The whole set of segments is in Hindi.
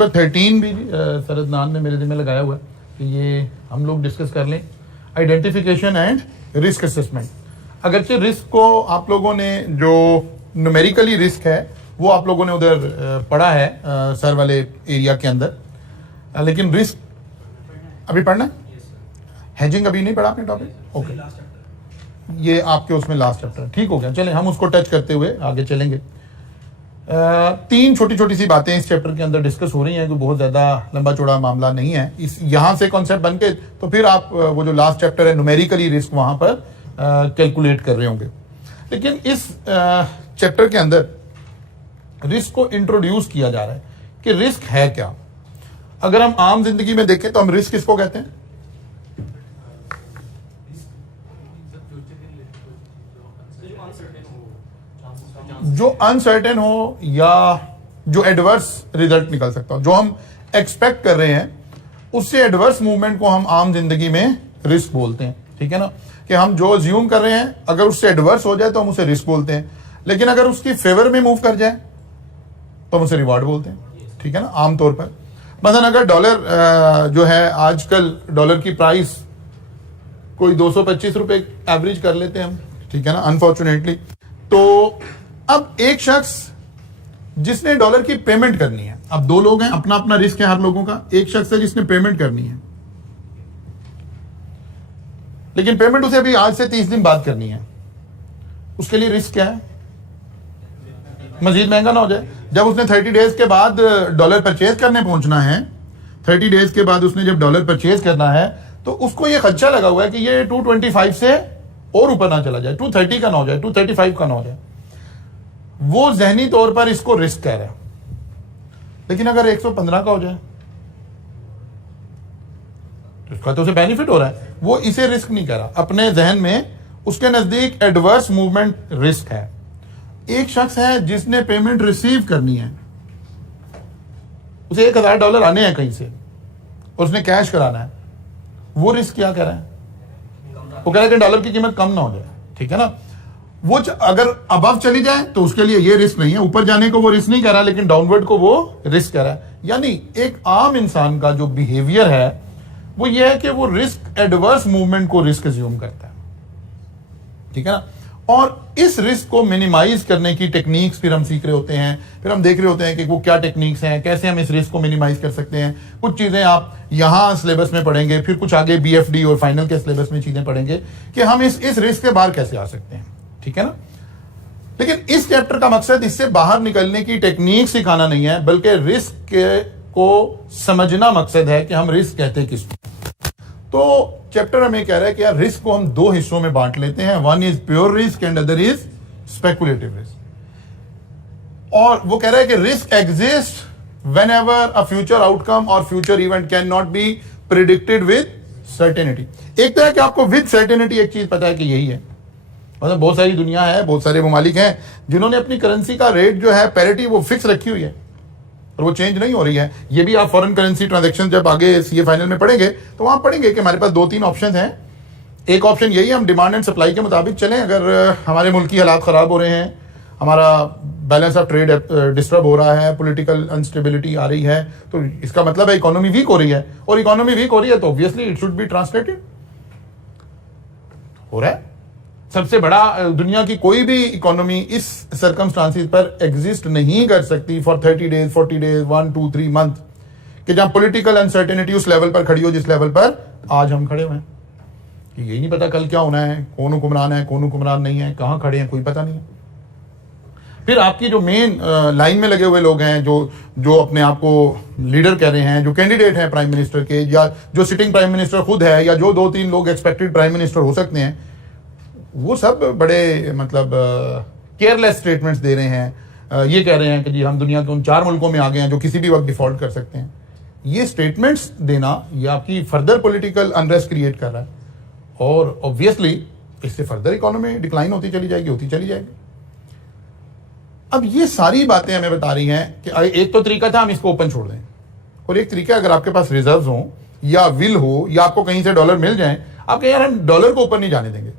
13 भी सरद नान ने मेरे दिल में लगाया हुआ है कि ये हम लोग डिस्कस कर लें, आइडेंटिफिकेशन एंड रिस्क असेसमेंट। अगरचे रिस्क को आप लोगों ने जो न्यूमेरिकली रिस्क है वो आप लोगों ने उधर पढ़ा है सर वाले एरिया के अंदर, लेकिन रिस्क अभी पढ़ना है। हेजिंग अभी नहीं पढ़ा आपने टॉपिक? ओके, ये आपके उसमें लास्ट चैप्टर, ठीक हो गया। चलें हम उसको टच करते हुए आगे चलेंगे। तीन छोटी छोटी सी बातें इस चैप्टर के अंदर डिस्कस हो रही हैं, कोई बहुत ज़्यादा लंबा चौड़ा मामला नहीं है। इस यहाँ से कॉन्सेप्ट बन के तो फिर आप वो जो लास्ट चैप्टर है न्यूमेरिकली रिस्क वहाँ पर कैलकुलेट कर रहे होंगे। लेकिन इस चैप्टर के अंदर रिस्क को इंट्रोड्यूस किया जा रहा है कि रिस्क है क्या। अगर हम आम जिंदगी में देखें तो हम रिस्क किसको कहते हैं? जो अनसर्टेन हो या जो एडवर्स रिजल्ट निकल सकता हो, जो हम एक्सपेक्ट कर रहे हैं उससे एडवर्स मूवमेंट को हम आम जिंदगी में रिस्क बोलते हैं। ठीक है ना, कि हम जो अज्यूम कर रहे हैं अगर उससे एडवर्स हो जाए तो हम उसे रिस्क बोलते हैं, लेकिन अगर उसकी फेवर में मूव कर जाए तो हम उसे रिवार्ड बोलते हैं। ठीक है ना, आमतौर पर मसलन अगर डॉलर जो है आजकल डॉलर की प्राइस कोई 225 रुपए एवरेज कर लेते हैं हम, ठीक है ना, अनफॉर्चुनेटली। तो अब एक शख्स जिसने डॉलर की पेमेंट करनी है, अब दो लोग हैं, अपना अपना रिस्क है हर लोगों का। एक शख्स है जिसने पेमेंट करनी है, लेकिन पेमेंट उसे अभी आज से 30 दिन बाद करनी है। उसके लिए रिस्क क्या है? मजीद महंगा ना हो जाए। जब उसने 30 डेज के बाद डॉलर परचेज करने पहुंचना है, 30 डेज के बाद उसने जब डॉलर परचेज करना है तो उसको ये खदशा लगा हुआ है कि ये 225 से और ऊपर ना चला जाए, 230 का ना हो जाए, 235 का ना हो जाए। वो जहनी तौर पर इसको रिस्क कह रहा है। लेकिन अगर 115 का हो जाए तो इसका तो उसे बेनिफिट हो रहा है, वो इसे रिस्क नहीं कह रहा। अपने जहन में उसके नजदीक एडवर्स मूवमेंट रिस्क है। एक शख्स है जिसने पेमेंट रिसीव करनी है, उसे $1000 आने हैं कहीं से, उसने कैश कराना है, वो रिस्क क्या कह रहा है? वो कह रहा है कि डॉलर की कीमत कम ना हो जाए। ठीक है ना, वो अगर अबव चली जाए तो उसके लिए ये रिस्क नहीं है, ऊपर जाने को वो रिस्क नहीं कर रहा, लेकिन डाउनवर्ड को वो रिस्क कर रहा है। यानी एक आम इंसान का जो बिहेवियर है वो ये है कि वो रिस्क एडवर्स मूवमेंट को रिस्क अज्यूम करता है। ठीक है ना, और इस रिस्क को मिनिमाइज करने की टेक्निक्स फिर हम सीख रहे होते हैं, फिर हम देख रहे होते हैं कि वो क्या टेक्निक्स हैं, कैसे हम इस रिस्क को मिनिमाइज कर सकते हैं। कुछ चीजें आप यहां सिलेबस में पढ़ेंगे, फिर कुछ आगे BFD और फाइनल के सिलेबस में चीजें पढ़ेंगे कि हम इस रिस्क से बाहर कैसे आ सकते हैं। ठीक है ना, लेकिन इस चैप्टर का मकसद इससे बाहर निकलने की टेक्निक सिखाना नहीं है, बल्कि रिस्क को समझना मकसद है कि हम रिस्क कहते किसको। तो चैप्टर हमें कह रहा है कि यार रिस्क को हम दो हिस्सों में बांट लेते हैं, one is pure risk and other is speculative risk. और वो कह रहा है कि risk exist whenever a future outcome और future event cannot be predicted with certainty. एक तो है कि आपको विद सर्टेनिटी एक चीज पता है कि यही है, मतलब बहुत सारी दुनिया है, बहुत सारे ममालिक हैं जिन्होंने अपनी करेंसी का रेट जो है पैरिटी वो फिक्स रखी हुई है और वो चेंज नहीं हो रही है। ये भी आप फॉरेन करेंसी ट्रांजैक्शन जब आगे CA फाइनल में पढ़ेंगे तो वहां पढ़ेंगे कि हमारे पास 2-3 ऑप्शन हैं। एक ऑप्शन यही है हम डिमांड एंड सप्लाई के मुताबिक चलें। अगर हमारे मुल्क की हालात खराब हो रहे हैं, हमारा बैलेंस ऑफ ट्रेड डिस्टर्ब हो रहा है, पॉलिटिकल अनस्टेबिलिटी आ रही है, तो इसका मतलब है इकोनॉमी वीक हो रही है, और इकोनॉमी वीक हो रही है तो obviously it should be translated हो रहा है। सबसे बड़ा दुनिया की कोई भी इकोनॉमी इस सर्कमस्टांसिस पर एग्जिस्ट नहीं कर सकती फॉर 30 डेज 40 डेज 1 2 3 मंथ, कि जहां पॉलिटिकल अनसर्टेनिटी उस लेवल पर खड़ी हो जिस लेवल पर आज हम खड़े हुए हैं, कि यही नहीं पता कल क्या होना है, कौन हुक्मरान है कौन हुक्मरान नहीं है, कहां खड़े हैं कोई पता नहीं है। फिर आपकी जो मेन लाइन में लगे हुए लोग हैं, जो अपने आप को लीडर कह रहे हैं, जो कैंडिडेट हैं प्राइम मिनिस्टर के, या जो सिटिंग प्राइम मिनिस्टर खुद है, या जो 2-3 लोग एक्सपेक्टेड प्राइम मिनिस्टर हो सकते हैं, वो सब बड़े मतलब केयरलेस स्टेटमेंट्स दे रहे हैं। ये कह रहे हैं कि जी हम दुनिया के उन 4 मुल्कों में आ गए हैं जो किसी भी वक्त डिफॉल्ट कर सकते हैं। ये स्टेटमेंट्स देना ये आपकी फर्दर पॉलिटिकल अनरेस्ट क्रिएट कर रहा है, और ऑब्वियसली इससे फर्दर इकोनॉमी डिक्लाइन होती चली जाएगी। अब ये सारी बातें हमें बता रही हैं कि एक तो तरीका था हम इसको ओपन छोड़ दें, और एक तरीका अगर आपके पास रिजर्व्स हो या विल हो या आपको कहीं से डॉलर मिल जाए, आप कहें यार हम डॉलर को ऊपर नहीं जाने देंगे,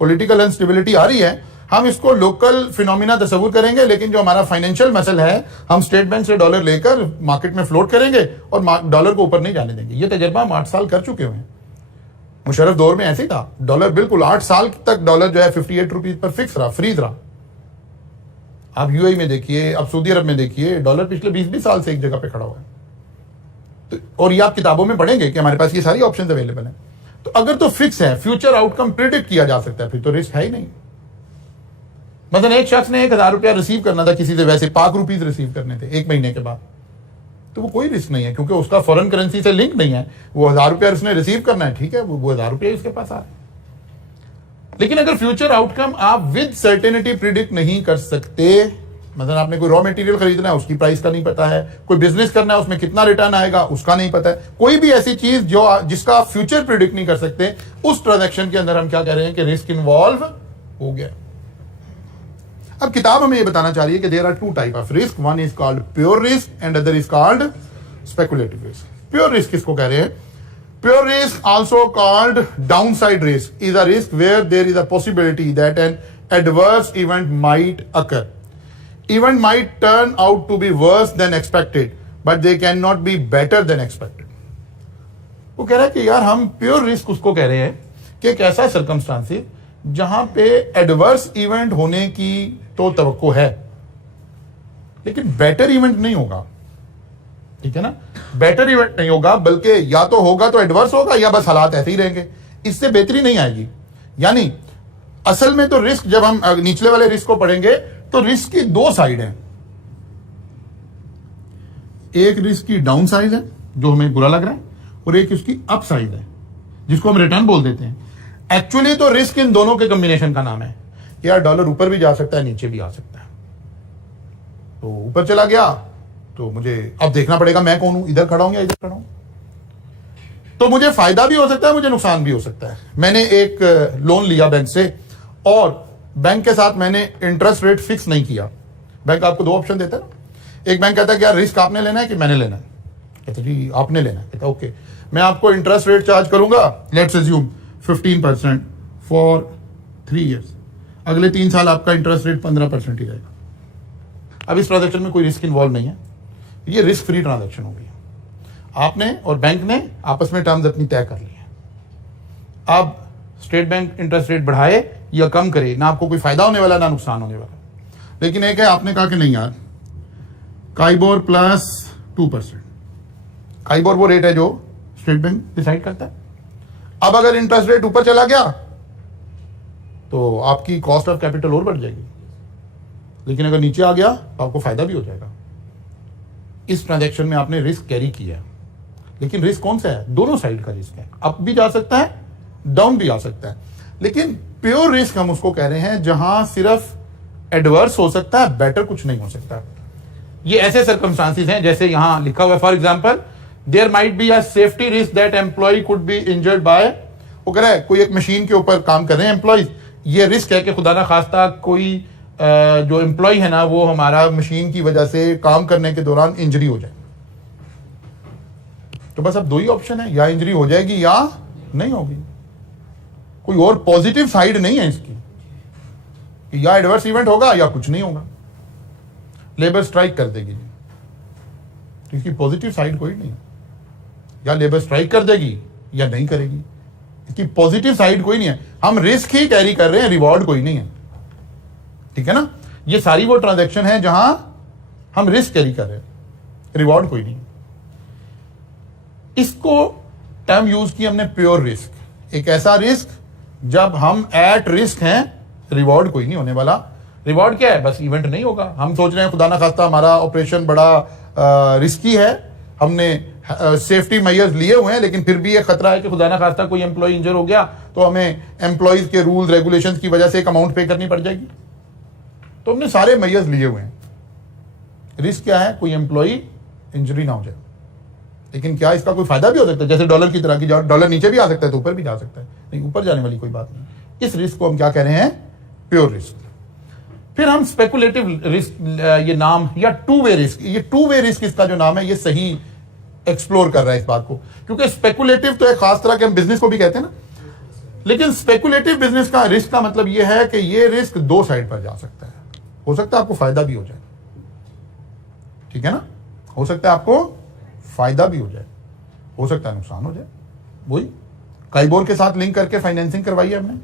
पॉलिटिकल अनस्टेबिलिटी आ रही है हम इसको लोकल फिनोमिना तस्वुर करेंगे, लेकिन जो हमारा फाइनेंशियल मसल है, हम स्टेट बैंक से डॉलर लेकर मार्केट में फ्लोट करेंगे और डॉलर को ऊपर नहीं जाने देंगे। ये तजर्बा हम 8 साल कर चुके हुए हैं। मुशर्रफ दौर में ऐसे ही था, डॉलर बिल्कुल 8 साल तक डॉलर जो है 58 रुपीज पर फिक्स रहा, फ्रीज रहा। आप यूएई में देखिए, आप सऊदी अरब में देखिए, डॉलर पिछले 20-20 साल से एक जगह पे खड़ा हुआ है। तो और ये आप किताबों में पढ़ेंगे कि हमारे पास ये सारी ऑप्शंस अवेलेबल हैं। तो अगर तो फिक्स है, फ्यूचर आउटकम प्रिडिक्ट किया जा सकता है, फिर तो रिस्क है ही नहीं। मतलब एक शख्स ने 1000 रुपया रिसीव करना था किसी से, वैसे ₹5 रिसीव करने थे 1 महीने के बाद, तो वो कोई रिस्क नहीं है, क्योंकि उसका फॉरेन करेंसी से लिंक नहीं है। वो 1000 रुपया उसने रिसीव करना है, ठीक है, वो 1000 रुपया उसके पास आ रहा है। लेकिन अगर फ्यूचर आउटकम आप विद सर्टेनिटी प्रिडिक्ट नहीं कर सकते, मतलब आपने कोई रॉ मटेरियल खरीदना है, उसकी प्राइस का नहीं पता है, कोई बिजनेस करना है, उसमें कितना रिटर्न आएगा उसका नहीं पता है, कोई भी ऐसी चीज जो जिसका आप फ्यूचर प्रिडिक्ट नहीं कर सकते, उस ट्रांजैक्शन के अंदर हम क्या कह रहे हैं कि रिस्क इन्वॉल्व हो गया। अब किताब हमें ये बताना चाह रही है कि there are 2 type of risk, one is called pure risk and other is called speculative risk. Pure risk किसको कह रहे हैं? Pure risk also called downside risk is a risk where there is a possibility that an adverse event might occur. Event might turn out to be worse than expected, but they cannot be better than expected. वो कह रहा है कि यार हम प्योर रिस्क उसको कह रहे हैं कि एक ऐसा सर्कमस्टांसिस जहां पे एडवर्स इवेंट होने की तो तवक्को है, लेकिन बेटर इवेंट नहीं होगा। ठीक है ना, बेटर इवेंट नहीं होगा, बल्कि या तो होगा तो एडवर्स होगा या बस हालात ऐसे ही रहेंगे, इससे बेहतरी नहीं आएगी। यानी असल में तो रिस्क, जब हम निचले वाले रिस्क को पढ़ेंगे तो रिस्क की 2 साइड है। एक रिस्क की डाउन साइड है जो हमें बुरा लग रहा है, और एक उसकी अप साइड है जिसको हम रिटर्न बोल देते हैं। एक्चुअली तो रिस्क इन दोनों के कॉम्बिनेशन का नाम है। यार डॉलर ऊपर भी जा सकता है, नीचे भी आ सकता है। तो ऊपर चला गया तो मुझे अब देखना पड़ेगा मैं कौन हूं, इधर खड़ा हूं या इधर खड़ा हूं। तो मुझे फायदा भी हो सकता है, मुझे नुकसान भी हो सकता है। मैंने एक लोन लिया बैंक से, और बैंक के साथ मैंने इंटरेस्ट रेट फिक्स नहीं किया। बैंक आपको 2 ऑप्शन देता है ना। एक बैंक कहता है कि यार रिस्क आपने लेना है कि मैंने लेना है। कहता जी आपने लेना है। कहता ओके, मैं आपको इंटरेस्ट रेट चार्ज करूंगा, लेट्स अज्यूम 15% फॉर 3 ईयर्स। अगले 3 साल आपका इंटरेस्ट रेट 15% ही रहेगा। अब इस ट्रांजेक्शन में कोई रिस्क इन्वॉल्व नहीं है, ये रिस्क फ्री ट्रांजेक्शन होगी। आपने और बैंक ने आपस में टर्म्स अपनी तय कर ली है। अब स्टेट बैंक इंटरेस्ट रेट बढ़ाए या कम करे, ना आपको कोई फायदा होने वाला ना नुकसान होने वाला। लेकिन एक है, आपने कहा कि नहीं यार काइबोर प्लस 2%। काइबोर वो रेट है जो स्टेट बैंक डिसाइड करता है। अब अगर इंटरेस्ट रेट ऊपर चला गया तो आपकी कॉस्ट ऑफ कैपिटल और बढ़ जाएगी, लेकिन अगर नीचे आ गया तो आपको फायदा भी हो जाएगा। इस ट्रांजैक्शन में आपने रिस्क कैरी किया, लेकिन रिस्क कौन सा है? दोनों साइड का रिस्क है। अप भी जा सकता है, डाउन भी आ सकता है। लेकिन प्योर रिस्क हम उसको कह रहे हैं जहां सिर्फ एडवर्स हो सकता है, बेटर कुछ नहीं हो सकता। ये ऐसे सर्कमस्टांसिस हैं जैसे यहां लिखा हुआ है, for example there might be a safety risk that employee could be injured by. वो कह रहा है कोई एक मशीन के ऊपर काम कर रहे हैं एम्प्लॉयज, ये रिस्क है कि खुदा ना खास्ता कोई जो एम्प्लॉय है ना वो हमारा मशीन की वजह से काम करने के दौरान इंजरी हो जाए। तो बस अब 2 ही ऑप्शन है, या इंजरी हो जाएगी या नहीं होगी। कोई और पॉजिटिव साइड नहीं है इसकी कि या एडवर्स इवेंट होगा या कुछ नहीं होगा। लेबर स्ट्राइक कर देगी, तो इसकी पॉजिटिव साइड कोई नहीं है। या लेबर स्ट्राइक कर देगी या नहीं करेगी, इसकी पॉजिटिव साइड कोई नहीं है। हम रिस्क ही कैरी कर रहे हैं, रिवॉर्ड कोई नहीं है। ठीक है ना, ये सारी वो ट्रांजैक्शन है जहां हम रिस्क कैरी कर रहे हैं, रिवॉर्ड कोई नहीं। इसको टर्म यूज की हमने प्योर रिस्क। एक ऐसा रिस्क जब हम एट रिस्क हैं, रिवॉर्ड कोई नहीं होने वाला। रिवॉर्ड क्या है? बस इवेंट नहीं होगा। हम सोच रहे हैं खुदा ना खास्ता हमारा ऑपरेशन बड़ा रिस्की है, हमने सेफ्टी मेजर्स लिए हुए हैं, लेकिन फिर भी ये खतरा है कि खुदा ना खास्ता कोई एम्प्लॉय इंजर हो गया तो हमें एम्प्लॉयज के रूल्स रेगुलेशंस की वजह से एक अमाउंट पे करनी पड़ जाएगी। तो हमने सारे मेजर्स लिए हुए हैं। रिस्क क्या है? कोई एम्प्लॉय इंजरी ना हो जाए। लेकिन क्या इसका कोई फायदा भी हो सकता है? जैसे डॉलर की तरह की, डॉलर नीचे भी आ सकता है तो ऊपर भी जा सकता है, नहीं ऊपर जाने वाली कोई बात नहीं। इस रिस्क को हम क्या कह रहे हैं? Pure risk. फिर हम स्पेकुलेटिव रिस्क, ये नाम, या टू वे रिस्क, ये टू वे रिस्क इसका जो नाम है ये सही एक्सप्लोर कर रहा है इस बात को, क्योंकि स्पेकुलेटिव तो एक खास तरह के हम बिजनेस को भी कहते हैं ना, लेकिन स्पेकुलेटिव बिजनेस का रिस्क का मतलब यह है कि यह रिस्क दो साइड पर जा सकता है। हो सकता है आपको फायदा भी हो जाए, ठीक है ना, हो सकता है आपको फायदा भी हो जाए, हो सकता है नुकसान हो जाए। वही काइबोर के साथ लिंक करके फाइनेंसिंग करवाई है हमने,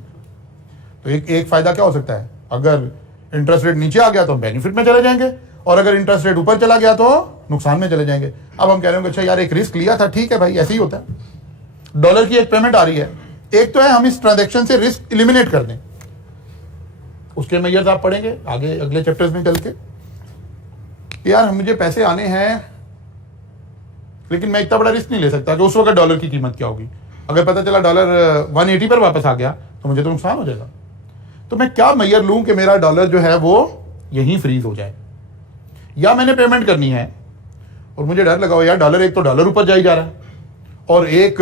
तो एक फायदा क्या हो सकता है, अगर इंटरेस्ट रेट नीचे आ गया तो हम बेनिफिट में चले जाएंगे, और अगर इंटरेस्ट रेट ऊपर चला गया तो नुकसान में चले जाएंगे। अब हम कह रहे हैं अच्छा यार एक रिस्क लिया था, ठीक है भाई, ऐसे ही होता है। डॉलर की एक पेमेंट आ रही है, एक तो है हम इस ट्रांजैक्शन से रिस्क एलिमिनेट कर दें, उसके मेजर्स आप पढ़ेंगे आगे अगले चैप्टर्स में चल के। यार मुझे पैसे आने हैं लेकिन मैं इतना बड़ा रिस्क नहीं ले सकता कि उस वक्त डॉलर की कीमत क्या होगी, अगर पता चला डॉलर 180 पर वापस आ गया तो मुझे तो नुकसान हो जाएगा। तो मैं क्या मेजर लूं कि मेरा डॉलर जो है वो यहीं फ्रीज हो जाए, या मैंने पेमेंट करनी है और मुझे डर लगा हो यार डॉलर, एक तो डॉलर ऊपर जा ही जा रहा है और एक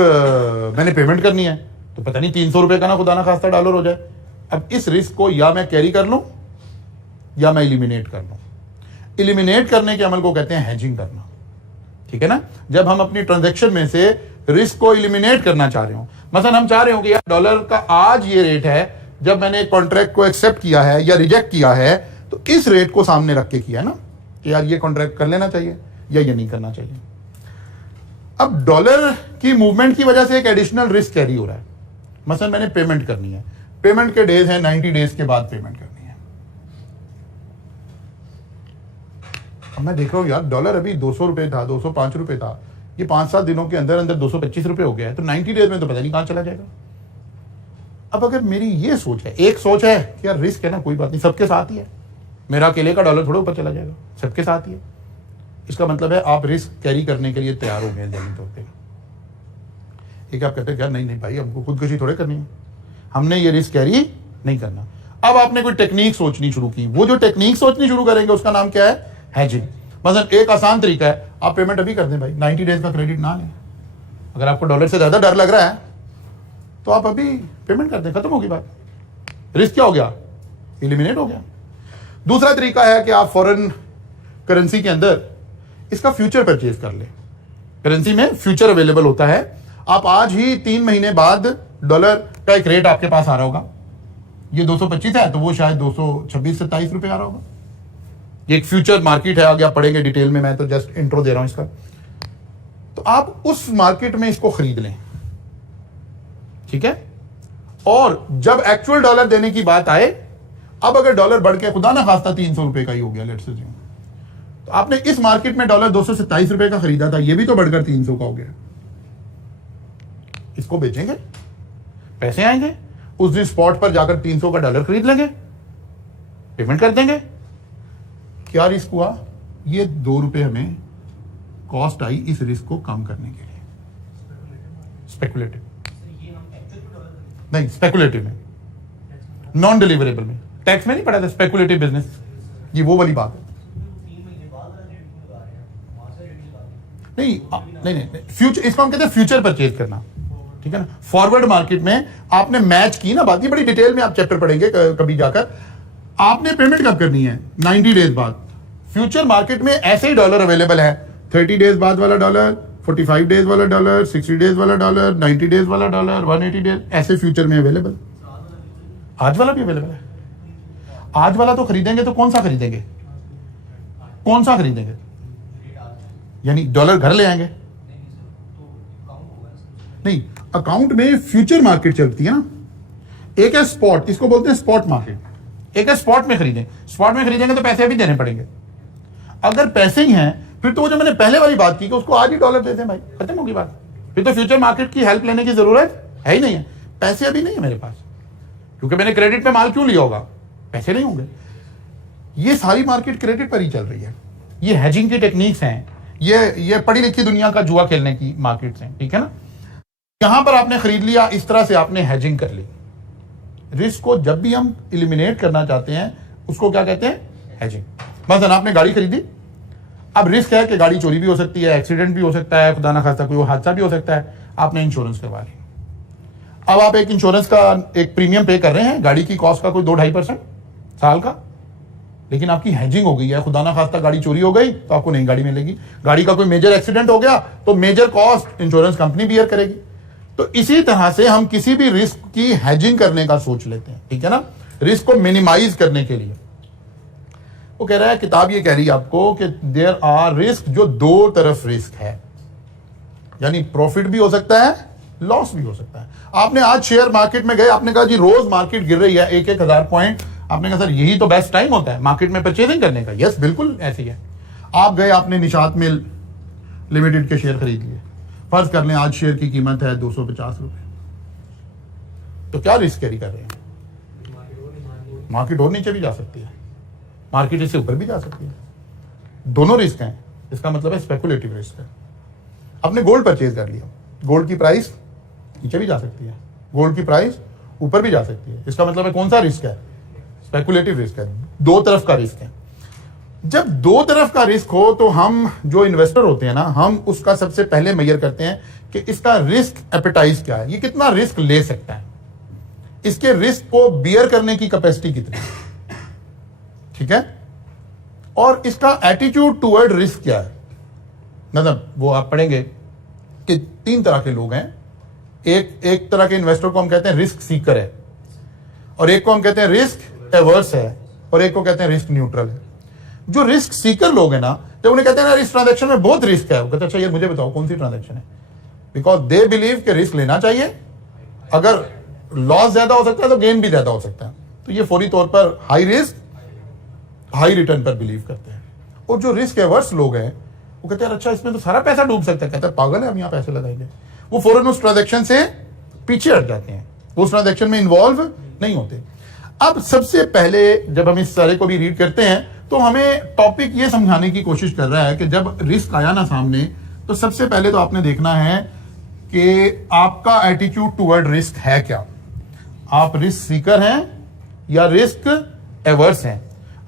मैंने पेमेंट करनी है, तो पता नहीं 300 रुपए का ना खुदा ना खास्ता डॉलर हो जाए। अब इस रिस्क को या मैं कैरी कर लूं या मैं एलिमिनेट कर लूं। एलिमिनेट करने के अमल को कहते हैं हेजिंग करना, ठीक है ना। जब हम अपनी ट्रांजैक्शन में से रिस्क को एलिमिनेट करना चाह रहे हो, मसलन हम चाह रहे हो कि यार डॉलर का आज ये रेट है, जब मैंने कॉन्ट्रैक्ट को एक्सेप्ट किया है या रिजेक्ट किया है तो इस रेट को सामने रख के किया है ना कि यार ये कॉन्ट्रैक्ट कर लेना चाहिए या ये नहीं करना चाहिए। अब डॉलर की मूवमेंट की वजह से एक एडिशनल रिस्क कैरी हो रहा है। मसलन मैंने पेमेंट करनी है, पेमेंट के डेज हैं 90 डेज के बाद पेमेंट करनी है। अब मैं देख रहा हूं यार डॉलर अभी 200 रुपए था, 205 रुपए था, ये 5-7 दिनों के अंदर अंदर 225 रुपए हो गया है, तो 90 डेज में तो पता नहीं कहां चला जाएगा। अब अगर मेरी ये सोच है, एक सोच है कि यार रिस्क है ना, कोई बात नहीं, सबके साथ ही है, मेरा अकेले का डॉलर थोड़ा ऊपर चला जाएगा, सबके साथ ही है, इसका मतलब है आप रिस्क कैरी करने के लिए तैयार हो गए ज़हनी तौर पे। एक आप कहते हैं यार नहीं नहीं भाई हमको खुदकुशी थोड़े करनी है, हमने ये रिस्क कैरी नहीं करना। अब आपने कोई टेक्निक सोचनी शुरू की, वो जो टेक्निक सोचनी शुरू करेंगे उसका नाम क्या है, हेजिंग। मतलब एक आसान तरीका है, आप पेमेंट अभी कर दें भाई, 90 डेज का क्रेडिट ना लें। अगर आपको डॉलर से ज्यादा डर लग रहा है तो आप अभी पेमेंट कर दें, खत्म होगी बात, रिस्क क्या हो गया, एलिमिनेट हो गया। दूसरा तरीका है कि आप फॉरेन करेंसी के अंदर इसका फ्यूचर परचेज कर ले। करेंसी में फ्यूचर अवेलेबल होता है, आप आज ही 3 महीने बाद डॉलर का एक रेट आपके पास आ रहा होगा, ये 225 है तो वो शायद 226-27 रुपए आ रहा होगा। ये एक फ्यूचर मार्केट है, आगे आप पढ़ेंगे डिटेल में, मैं तो जस्ट इंट्रो दे रहा हूं इसका। तो आप उस मार्केट में इसको खरीद लें, ठीक है। और जब एक्चुअल डॉलर देने की बात आए, अब अगर डॉलर बढ़ के खुदा ना खास्ता 300 रुपए का ही हो गया लेट्स से, तो आपने इस मार्केट में डॉलर 227 रुपए का खरीदा था, ये भी तो बढ़कर 300 का हो गया, इसको बेचेंगे, पैसे आएंगे, उस दिन स्पॉट पर जाकर 300 का डॉलर खरीद लेंगे, पेमेंट कर देंगे। क्या रिस्क हुआ, ये 2 रुपए हमें कॉस्ट आई इस रिस्क को कम करने के लिए। स्पेकुलेटिव नहीं, स्पेकुलेटिव में, नॉन डिलीवरेबल में, टैक्स में नहीं पड़ा था, स्पेकुलेटिव बिजनेस, ये वो वाली बात है। नहीं, फ्यूचर, इसको हम कहते हैं फ्यूचर परचेज करना, ठीक है ना। फॉरवर्ड मार्केट में आपने मैच की ना बात, ये बड़ी डिटेल में आप चैप्टर पढ़ेंगे कभी जाकर। आपने पेमेंट कब करनी है, 90 डेज बाद। फ्यूचर मार्केट में ऐसे ही डॉलर अवेलेबल है, 30 डेज बाद वाला डॉलर, 45 डेज वाला डॉलर, 60 डेज वाला डॉलर, 90 डेज वाला डॉलर, 180 डेज, ऐसे फ्यूचर में अवेलेबल। आज वाला भी अवेलेबल है। आज वाला तो खरीदेंगे तो कौन सा खरीदेंगे, कौन सा खरीदेंगे, यानी डॉलर घर ले आएंगे, नहीं, अकाउंट में फ्यूचर मार्केट चलती है ना। एक है स्पॉट, इसको बोलते हैं स्पॉट मार्केट, एक है स्पॉट में खरीदें। स्पॉट में खरीदेंगे तो पैसे अभी देने पड़ेंगे, अगर पैसे ही हैं फिर तो वो जो मैंने पहले वाली बात की कि उसको आज ही डॉलर देते हैं भाई, खत्म होगी बात, फिर तो फ्यूचर मार्केट की हेल्प लेने की जरूरत है ही नहीं है। पैसे अभी नहीं है मेरे पास, क्योंकि मैंने क्रेडिट पे माल क्यों लिया होगा, पैसे नहीं होंगे। ये सारी मार्केट क्रेडिट पर ही चल रही है। ये हेजिंग की टेक्निक्स हैं, ये पढ़ी लिखी दुनिया का जुआ खेलने की मार्केट्स हैं, ठीक है ना। यहां पर आपने खरीद लिया, इस तरह से आपने हेजिंग कर ली। रिस्क को जब भी हम एलिमिनेट करना चाहते हैं उसको क्या कहते हैं, हेजिंग। मतलब आपने गाड़ी खरीदी, अब रिस्क है कि गाड़ी चोरी भी हो सकती है, एक्सीडेंट भी हो सकता है, खुदा ना खास्ता कोई हादसा भी हो सकता है, आपने इंश्योरेंस करवा ली। अब आप एक इंश्योरेंस का एक प्रीमियम पे कर रहे हैं, गाड़ी की कॉस्ट का कोई 2-2.5% साल का, लेकिन आपकी हेजिंग हो गई है, खुदा ना खास्ता गाड़ी चोरी हो गई तो आपको नई गाड़ी मिलेगी। गाड़ी का कोई मेजर एक्सीडेंट हो गया तो major cost insurance company bear करेगी। तो इसी तरह से हम किसी भी रिस्क की हैजिंग करने का सोच लेते हैं, ठीक है ना, रिस्क को मिनिमाइज करने के लिए। वो कह रहा है, किताब ये कह रही है आपको कि देयर आर रिस्क, जो दो तरफ रिस्क है, यानी प्रॉफिट भी हो सकता है, लॉस भी हो सकता है। आपने आज शेयर मार्केट में गए, आपने कहा जी रोज मार्केट गिर रही है 1,000 पॉइंट, आपने कहा सर यही तो बेस्ट टाइम होता है मार्केट में परचेजिंग करने का। यस, बिल्कुल ऐसी है। आप गए, आपने निशात मिल लिमिटेड के शेयर खरीद लिए, फर्ज कर लें आज शेयर की कीमत है 250 रुपए, तो क्या रिस्क कैरी कर रहे हैं? मार्केट और नीचे भी जा सकती है, मार्केट इससे ऊपर भी जा सकती है, दोनों रिस्क हैं। इसका मतलब है स्पेकुलेटिव रिस्क है। आपने गोल्ड परचेज कर लिया, गोल्ड की प्राइस नीचे भी जा सकती है, गोल्ड की प्राइस ऊपर भी जा सकती है। इसका मतलब है कौन सा रिस्क है? स्पेकुलेटिव रिस्क है, दो तरफ का रिस्क है। जब दो तरफ का रिस्क हो तो हम जो इन्वेस्टर होते हैं ना, हम उसका सबसे पहले मेजर करते हैं कि इसका रिस्क एपेटाइज क्या है, ये कितना रिस्क ले सकता है, इसके रिस्क को बियर करने की कैपेसिटी कितनी है, ठीक है, और इसका एटीट्यूड टुवर्ड रिस्क क्या है। मतलब वो आप पढ़ेंगे कि 3 तरह के लोग हैं। एक तरह के इन्वेस्टर को हम कहते हैं रिस्क सीकर है, और एक को हम कहते हैं रिस्क एवर्स है, और एक को कहते हैं रिस्क न्यूट्रल है। जो रिस्क सीकर लोग हैं ना, जब उन्हें कहते हैं ना इस ट्रांजैक्शन में बहुत रिस्क है, वो कहते हैं अच्छा ये मुझे बताओ कौन सी ट्रांजैक्शन है, बिकॉज दे बिलीव कि रिस्क लेना चाहिए, अगर लॉस ज्यादा हो सकता है तो गेन भी ज्यादा हो सकता है। तो ये फौरी तौर पर हाई रिस्क हाई रिटर्न पर बिलीव करते हैं। और जो रिस्क एवर्स लोग हैं वो कहते हैं अच्छा इसमें तो सारा पैसा डूब सकता है, कहते हैं पागल है हम यहाँ पैसे लगाएंगे, वो फौरन उस ट्रांजैक्शन से पीछे हट जाते हैं, वो उस ट्रांजैक्शन में इन्वॉल्व नहीं होते। अब सबसे पहले जब हम इस सारे को भी रीड करते हैं तो हमें टॉपिक ये समझाने की कोशिश कर रहा है कि जब रिस्क आया ना सामने, तो सबसे पहले तो आपने देखना है कि आपका एटीट्यूड टुवर्ड रिस्क है क्या। आप रिस्क सीकर हैं या रिस्क एवर्स हैं।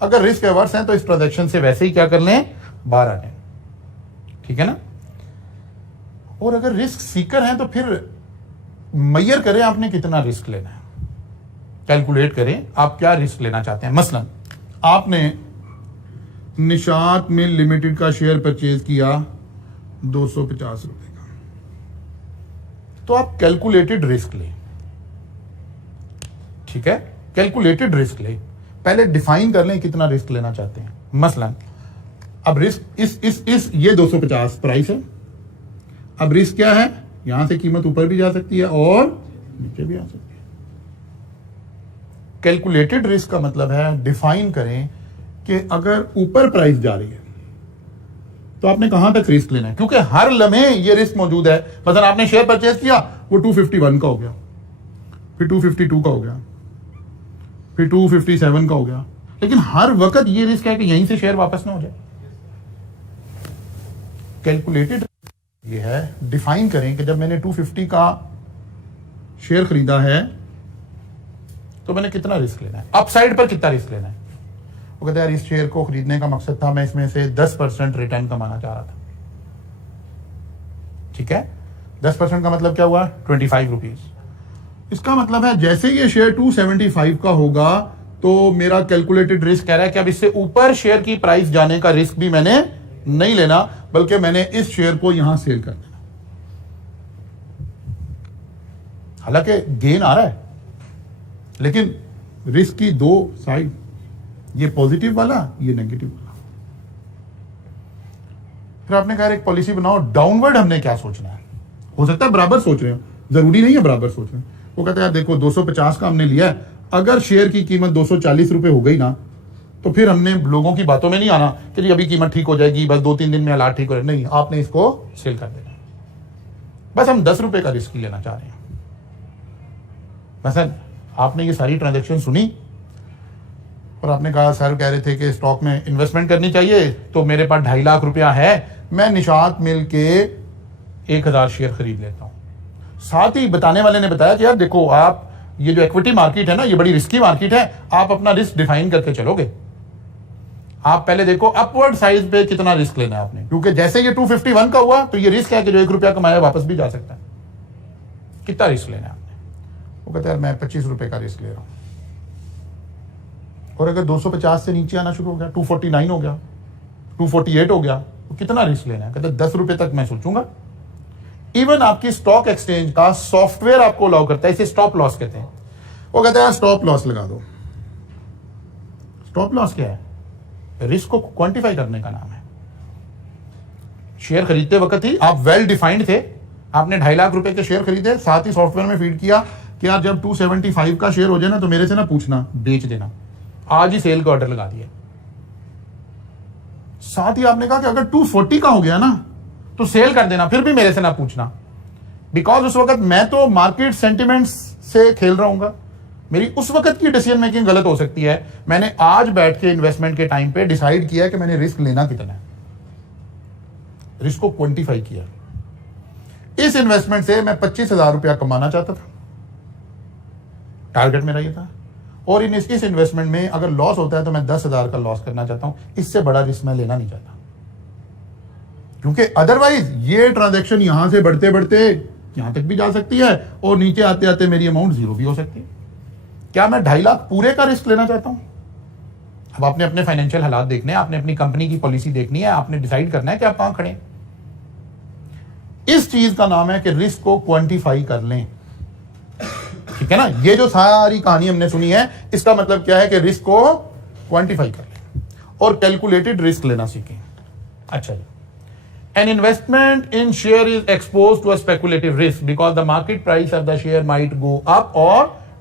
अगर रिस्क एवर्स हैं तो इस ट्रांजैक्शन से वैसे ही क्या कर लें, बाहर आ जाए, ठीक है ना। और अगर रिस्क सीकर हैं तो फिर मेजर करें आपने कितना रिस्क लेना है, कैलकुलेट करें आप क्या रिस्क लेना चाहते हैं। मसलन आपने निशात मिल लिमिटेड का शेयर परचेज किया 250 रुपए का, तो आप कैलकुलेटेड रिस्क लें, ठीक है, कैलकुलेटेड रिस्क लें। पहले डिफाइन कर लें कितना रिस्क लेना चाहते हैं। मसलन अब रिस्क इस ये 250 प्राइस है, अब रिस्क क्या है, यहां से कीमत ऊपर भी जा सकती है और नीचे भी आ सकती है। कैलकुलेटेड रिस्क का मतलब है डिफाइन करें कि अगर ऊपर प्राइस जा रही है तो आपने कहां तक रिस्क लेना है, क्योंकि हर लम्हे ये रिस्क मौजूद है। मतलब आपने शेयर परचेज किया, वो 251 का हो गया, फिर 252 का हो गया, फिर 257 का हो गया, लेकिन हर वक्त ये रिस्क है कि यहीं से शेयर वापस ना हो जाए। कैलकुलेटेड ये है डिफाइन करें कि जब मैंने 250 का शेयर खरीदा है तो मैंने कितना रिस्क लेना है, अपसाइड पर कितना रिस्क लेना है। वो कहते हैं यार इस शेयर को खरीदने का मकसद था, मैं इसमें से 10% रिटर्न कमाना चाह रहा था, ठीक है, 10% का मतलब क्या हुआ, 25 रुपीज। इसका मतलब है जैसे ये शेयर 275 का होगा तो मेरा कैलकुलेटेड रिस्क कह रहा है कि अब इससे ऊपर शेयर की प्राइस जाने का रिस्क भी मैंने नहीं लेना, बल्कि मैंने इस शेयर को यहां सेल कर देना। हालांकि गेन आ रहा है, लेकिन रिस्क की दो साइड, ये पॉजिटिव वाला, ये नेगेटिव वाला। फिर आपने कहा एक पॉलिसी बनाओ, डाउनवर्ड हमने क्या सोचना है। हो सकता है बराबर सोच रहे हो, जरूरी नहीं है बराबर सोच रहे हो। वो कहता है देखो 250 का हमने लिया है, अगर शेयर की कीमत 240 रुपए हो गई ना, तो फिर हमने लोगों की बातों में नहीं आना कि अभी कीमत ठीक हो जाएगी, बस 2-3 दिन में हालात ठीक हो जाए, नहीं, आपने इसको सेल कर देना। बस हम 10 रुपए का रिस्क लेना चाह रहे हैं। मसलन आपने ये सारी ट्रांजैक्शन सुनी और आपने कहा सर कह रहे थे कि स्टॉक में इन्वेस्टमेंट करनी चाहिए, तो मेरे पास 2.5 लाख रुपया है, मैं निशात मिल के 1000 शेयर खरीद लेता हूं। साथ ही बताने वाले ने बताया कि यार देखो आप ये जो इक्विटी मार्केट है ना, ये बड़ी रिस्की मार्केट है, आप अपना रिस्क डिफाइन करके चलोगे। आप पहले देखो अपवर्ड साइज पे कितना रिस्क लेना है आपने, क्योंकि जैसे ये 251 का हुआ तो ये रिस्क है कि जो 1 रुपया कमाया वापस भी जा सकता है। कितना रिस्क लेना है आपने। वो कहता है मैं 25 रुपए का रिस्क ले रहा हूं। और अगर 250 से नीचे आना शुरू हो गया, 249 हो गया, 248 हो गया, तो कितना रिस्क लेना है। कहते 10 रुपए तक मैं सोचूंगा, इवन आपकी स्टॉक एक्सचेंज का सॉफ्टवेयर आपको अलाउ करता है, इसे स्टॉप लॉस कहते हैं। वो कहते हैं स्टॉप लॉस लगा दो। स्टॉप लॉस क्या है? रिस्क को क्वांटिफाई करने का नाम है। शेयर खरीदते वक्त ही आप वेल डिफाइंड थे, आपने 2.5 लाख रुपए के शेयर खरीदे, साथ ही सॉफ्टवेयर में फीड किया कि यार जब 275 का शेयर हो जाए ना तो मेरे से ना पूछना, बेच देना। आज ही सेल का ऑर्डर लगा दिया। साथ ही आपने कहा कि अगर 240 का हो गया ना तो सेल कर देना, फिर भी मेरे से ना पूछना, बिकॉज उस वक्त मैं तो मार्केट सेंटिमेंट्स से खेल रहा हूंगा, मेरी उस वक्त की डिसीजन मेकिंग गलत हो सकती है। मैंने आज बैठ के इन्वेस्टमेंट के टाइम पे डिसाइड किया कि मैंने रिस्क लेना कितना है, रिस्क को क्वांटिफाई किया। इस इन्वेस्टमेंट से मैं 25,000 रुपया कमाना चाहता था, टारगेट मेरा ये था, और इस इन्वेस्टमेंट में अगर लॉस होता है तो मैं 10,000 का लॉस करना चाहता हूं। इससे बड़ा रिस्क मैं लेना नहीं चाहता, क्योंकि अदरवाइज ये ट्रांजैक्शन यहां से बढ़ते बढ़ते यहां तक भी जा सकती है और नीचे आते आते मेरी अमाउंट जीरो भी हो सकती है। क्या मैं 2.5 लाख पूरे का रिस्क लेना चाहता हूं? अब आपने अपने फाइनेंशियल हालात देखने हैं, आपने अपनी कंपनी की पॉलिसी देखनी है, आपने डिसाइड करना है कि आप कहां खड़े हैं। इस चीज का नाम है कि रिस्क को क्वांटिफाई कर लें, ठीक है ना। ये जो सारी कहानी हमने सुनी है, इसका मतलब क्या है कि रिस्क को क्वांटिफाई कर लें और कैलकुलेटेड रिस्क लेना सीखें। अच्छा जी, an investment in share is exposed to a speculative risk because the market price of the share might go up or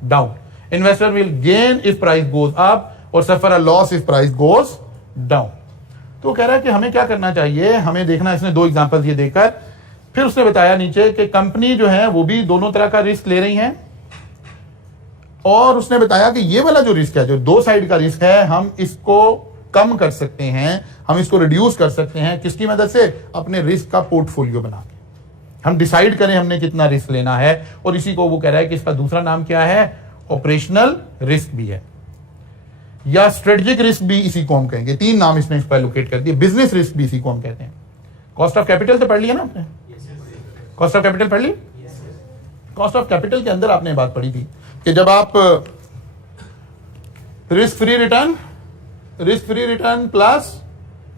down. Investor will gain if price goes up or suffer a loss if price goes down. तो कह रहा है कि हमें क्या करना चाहिए, हमें देखना। इसने 2 एग्जांपल्स ये देकर फिर उसने बताया नीचे कि कंपनी जो है वो भी दोनों तरह का रिस्क ले रही है, और उसने बताया कि ये वाला जो रिस्क है, जो 2 साइड का रिस्क है, हम इसको कम कर सकते हैं, हम इसको रिड्यूस कर सकते हैं। किसकी मदद से? अपने रिस्क का पोर्टफोलियो बना के हम डिसाइड करें हमने कितना रिस्क लेना है। और इसी को वो कह रहा है कि इसका दूसरा नाम क्या है? ऑपरेशनल रिस्क भी है, या स्ट्रेटेजिक रिस्क भी इसी को हम कहेंगे। 3 नाम इसने इस पर एलोकेट कर दिए। बिजनेस रिस्क भी इसी को हम कहते हैं। कॉस्ट ऑफ कैपिटल तो पढ़ लिया ना आपने? कॉस्ट ऑफ कैपिटल पढ़ ली? कॉस्ट ऑफ कैपिटल के अंदर आपने बात पढ़ी थी कि जब आप risk free return plus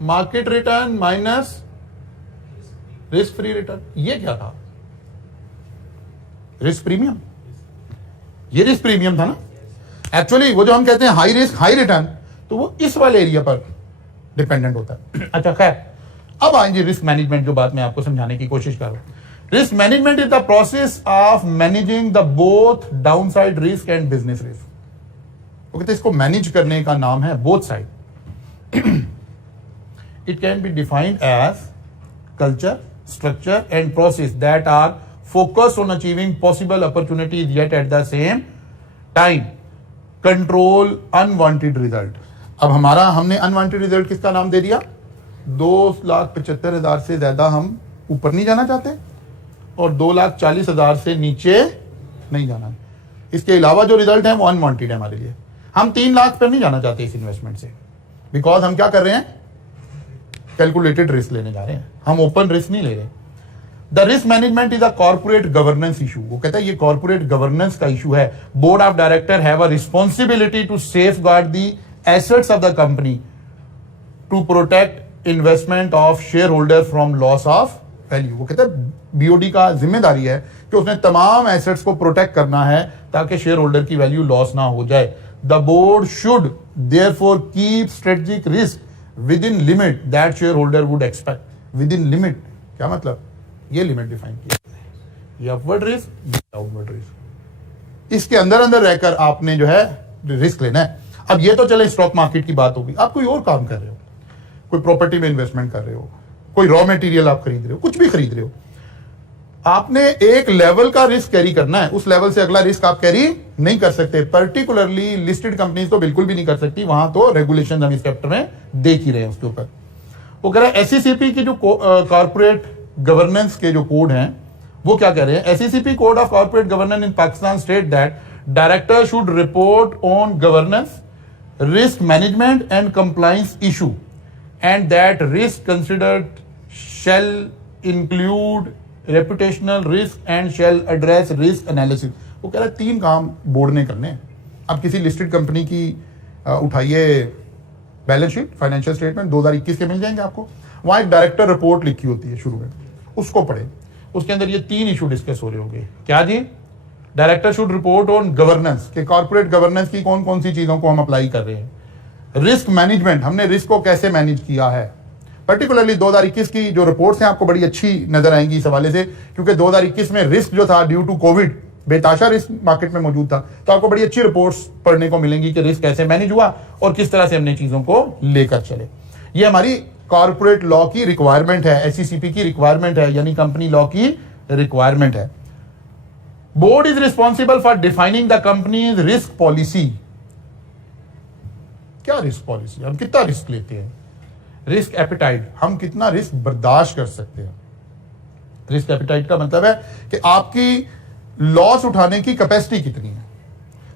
market return minus risk free return, ये क्या था? Risk premium. ये रिस्क प्रीमियम था ना एक्चुअली। वो जो हम कहते हैं हाई रिस्क हाई रिटर्न, तो वो इस वाले एरिया पर डिपेंडेंट होता है। अच्छा खैर, अब आएंगे रिस्क मैनेजमेंट, जो बात मैं आपको समझाने की कोशिश कर रहा हूं। Risk management is the process of managing the both downside risk and business risk. वो कहते हैं इसको मैनेज करने का नाम है both side. It can be defined as culture, structure and process that are focused on achieving possible opportunities yet at the same time control unwanted result. अब हमने अनवांटेड रिजल्ट किसका नाम दे दिया? 2,75,000 से ज्यादा हम ऊपर नहीं जाना चाहते और 2,40,000 से नीचे नहीं जाना। इसके अलावा जो रिजल्ट है वो अनवांटेड है हमारे लिए। हम 3 लाख पर नहीं जाना चाहते इस इन्वेस्टमेंट से, बिकॉज हम क्या कर रहे हैं? कैलकुलेटेड रिस्क लेने जा रहे हैं, हम ओपन रिस्क नहीं ले रहे। The risk management is a corporate governance issue. वो कहता है ये कॉर्पोरेट गवर्नेंस का इशू है। Board of director have a responsibility to safeguard the assets of the company to protect investment of shareholder from loss of value. वो कहता है बीओडी का जिम्मेदारी है कि उसने तमाम एसेट्स को प्रोटेक्ट करना है ताकि शेयर होल्डर की वैल्यू लॉस ना हो जाए। The board should therefore keep strategic risk with in limit that share holder would expect. With in limit क्या मतलब? ये लिमिट डिफाइन किया, ये अपवर्ड रिस्क, ये डाउनवर्ड रिस्क। इसके अंदर अंदर रहकर आपने जो है रिस्क लेना है। अब ये तो चले स्टॉक मार्केट की बात होगी, आप कोई और काम कर रहे हो, कोई प्रॉपर्टी में इन्वेस्टमेंट कर रहे हो, कोई रॉ मटेरियल आप खरीद रहे हो, कुछ भी खरीद रहे हो, आपने एक लेवल का रिस्क कैरी करना है। उस लेवल से अगला रिस्क आप कैरी नहीं कर सकते। पर्टिकुलरली लिस्टेड कंपनीज तो बिल्कुल भी नहीं कर सकती, वहां तो रेगुलेशन हम इस चैप्टर में देख ही रहे हैं उसके ऊपर। वो कह रहा है एसईसीपी की जो कॉर्पोरेट गवर्नेंस के जो कोड हैं वो क्या कह रहे हैं? SECP code of corporate governance in Pakistan state that director should report on governance, risk management and compliance issue and that risk considered shall include reputational risk and shall address risk analysis। वो कह रहा है 3 काम बोर्ड ने करने हैं। अब किसी लिस्टेड कंपनी की उठाइए बैलेंस शीट, फाइनेंशियल स्टेटमेंट 2021 के मिल जाएंगे आपको। वहां एक डायरेक्टर रिपोर्ट लिखी होती है शुरू में, उसको पढ़े। उसके अंदर ये 3 इशू डिस्कस हो रहे होंगे। क्या जी? Director should report on governance, के कॉर्पोरेट गवर्नेंस की कौन कौन सी चीजों को हम अप्लाई कर रहे हैं। रिस्क मैनेजमेंट, हमने रिस्क को कैसे मैनेज किया है। पर्टिकुलरली 2021 की जो रिपोर्ट्स हैं आपको बड़ी अच्छी नजर आएंगी इस हवाले से, क्योंकि 2021 में रिस्क जो था ड्यू टू कोविड, बेताशा रिस्क मार्केट में मौजूद था, तो आपको बड़ी अच्छी रिपोर्ट्स पढ़ने को मिलेंगी कि रिस्क कैसे मैनेज हुआ और किस तरह से हमने चीजों को लेकर चले। ये हमारी कॉर्पोरेट लॉ की रिक्वायरमेंट है, SECP की रिक्वायरमेंट है, यानी कंपनी लॉ की रिक्वायरमेंट है। Board is responsible for defining the companies risk policy. क्या रिस्क पॉलिसी? हम कितना रिस्क लेते हैं। रिस्क एपिटाइट, हम कितना रिस्क बर्दाश्त कर सकते हैं। रिस्क एपिटाइट का मतलब है कि आपकी लॉस उठाने की कैपेसिटी कितनी है।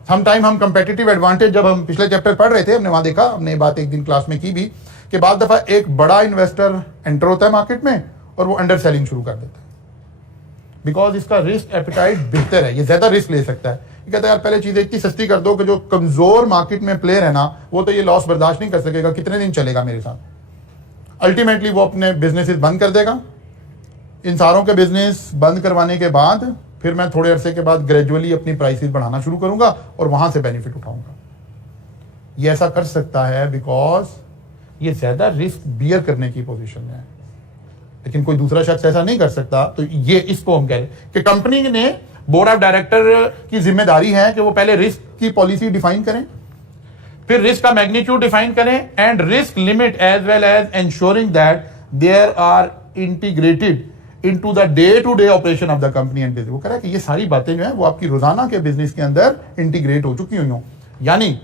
समटाइम हम कंपेटिटिव एडवांटेज, जब हम पिछले चैप्टर पढ़ रहे थे, हमने वहां देखा, हमने बात एक दिन क्लास में की भी, कि बाद दफा एक बड़ा इन्वेस्टर एंटर होता है मार्केट में और वो अंडर सेलिंग शुरू कर देता है, बिकॉज इसका रिस्क एपिटाइट बेहतर है, ये ज्यादा रिस्क ले सकता है। ये कहता है यार पहले चीजें इतनी सस्ती कर दो कि जो कमजोर मार्केट में प्लेयर है ना, वो तो ये लॉस बर्दाश्त नहीं कर सकेगा, कितने दिन चलेगा मेरे साथ। अल्टीमेटली वो अपने बिजनेसेस बंद कर देगा। इन सारों के बिजनेस बंद करवाने के बाद फिर मैं थोड़े अरसे के बाद ग्रेजुअली अपनी प्राइसेस बढ़ाना शुरू करूंगा और वहां से बेनिफिट उठाऊंगा। ये ऐसा कर सकता है बिकॉज ये ज्यादा रिस्क बियर करने की पोजीशन में है, लेकिन कोई दूसरा शख्स ऐसा नहीं कर सकता। तो ये इसको हम कह रहे हैं कि कंपनी ने, बोर्ड ऑफ डायरेक्टर की जिम्मेदारी है कि वो पहले रिस्क की पॉलिसी डिफाइन करें, फिर रिस्क का मैग्नीट्यूड डिफाइन करें, and risk limit as well as ensuring that there are integrated into the day to day operation of the company and business. वो कह रहा है कि ये सारी बातें जो है वो आपकी रोजाना के बिजनेस के अंदर इंटीग्रेट हो चुकी हुई हो, यानी